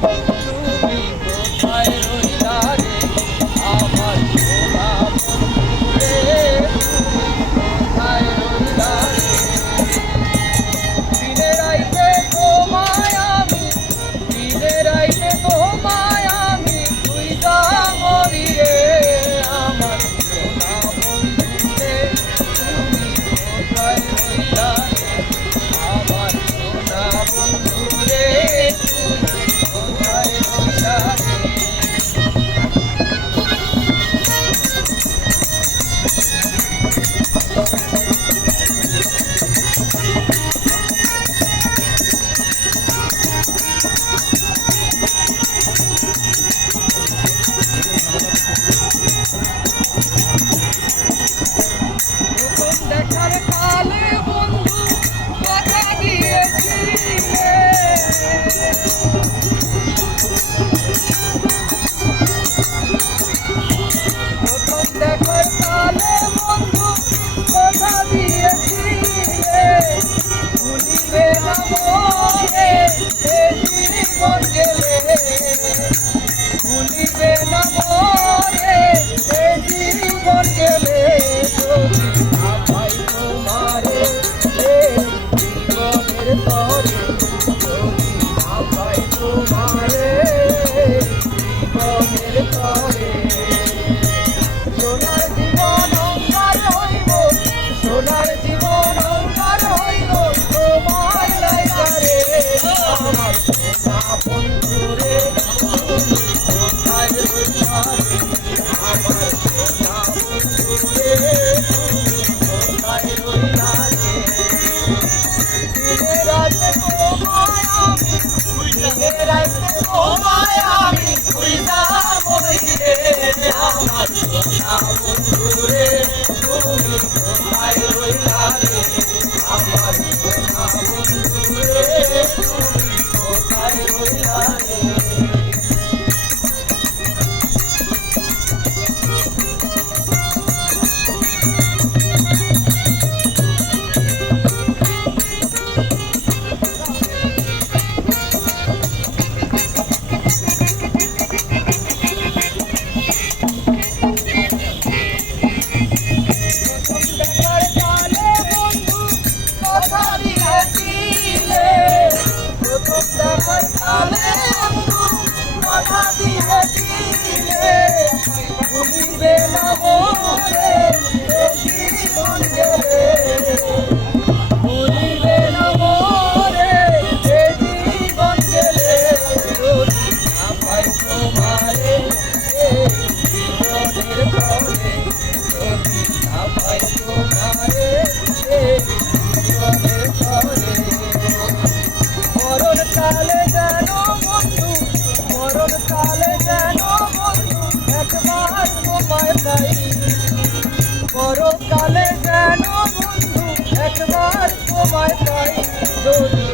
তুমি কোথায় রইলা রে আমার সোনা বন্ধু রে তুমি কোথায় রইলা রে দিনে রাইতে তোমায় আমি দিনে রাইতে তোমায় আমি খুঁজা মরি রে আমার সোনা বন্ধু রে তুমি কোথায় রইলা রে আমার সোনা বন্ধু রে তুমি কোথায় রইলা রে প্রথম দেখার কালে বন্ধু কথা দিয়েছিলে প্রথম দেখার কালে বন্ধু কথা দিয়েছিলে ভুলিবে না মোরে এ জীবন গেলে ভুলিবে না মোরে এ জীবন গেলে যদি না পাই তোমারে এই জীবনের তরে যদি না পাই তোমারে জীবনের তরে সোনার জীবন অঙ্গার হইব সোনার জীবন অঙ্গার হইব তোমার লাইগারে আমার সোনা বন্ধু রে তুমি কোথায় রইলা রে আমার সোনা বন্ধু রে তুমি কোথায় রইলা রে দিনে রাতে তোমায় আমি দিনে রাতে তোমায় আমি খুঁজা মরি রে আমার সোনা বন্ধু রে তুমি কোথায় রইলা রে আমার সোনা বন্ধু রে তুমি কোথায় রইলা রে প্রথম দেখার কালে বন্ধু কথা দিয়েছিলে প্রথম দেখার কালে বন্ধু কথা দিয়েছিলে ভুলিবে না মোরে এ জীবন গেলে ভুলিবে না মোরে এ জীবন গেলে যদি না পাই তোমারে এই জীবনের তরে যদি না পাই তোমারে এই জীবনের তরে মরণ কালে যেন বন্ধু মরণ কালে যেন বন্ধু একবার তোমায় পাই মরণ কালে যেন বন্ধু একবার তোমায় পাই যদি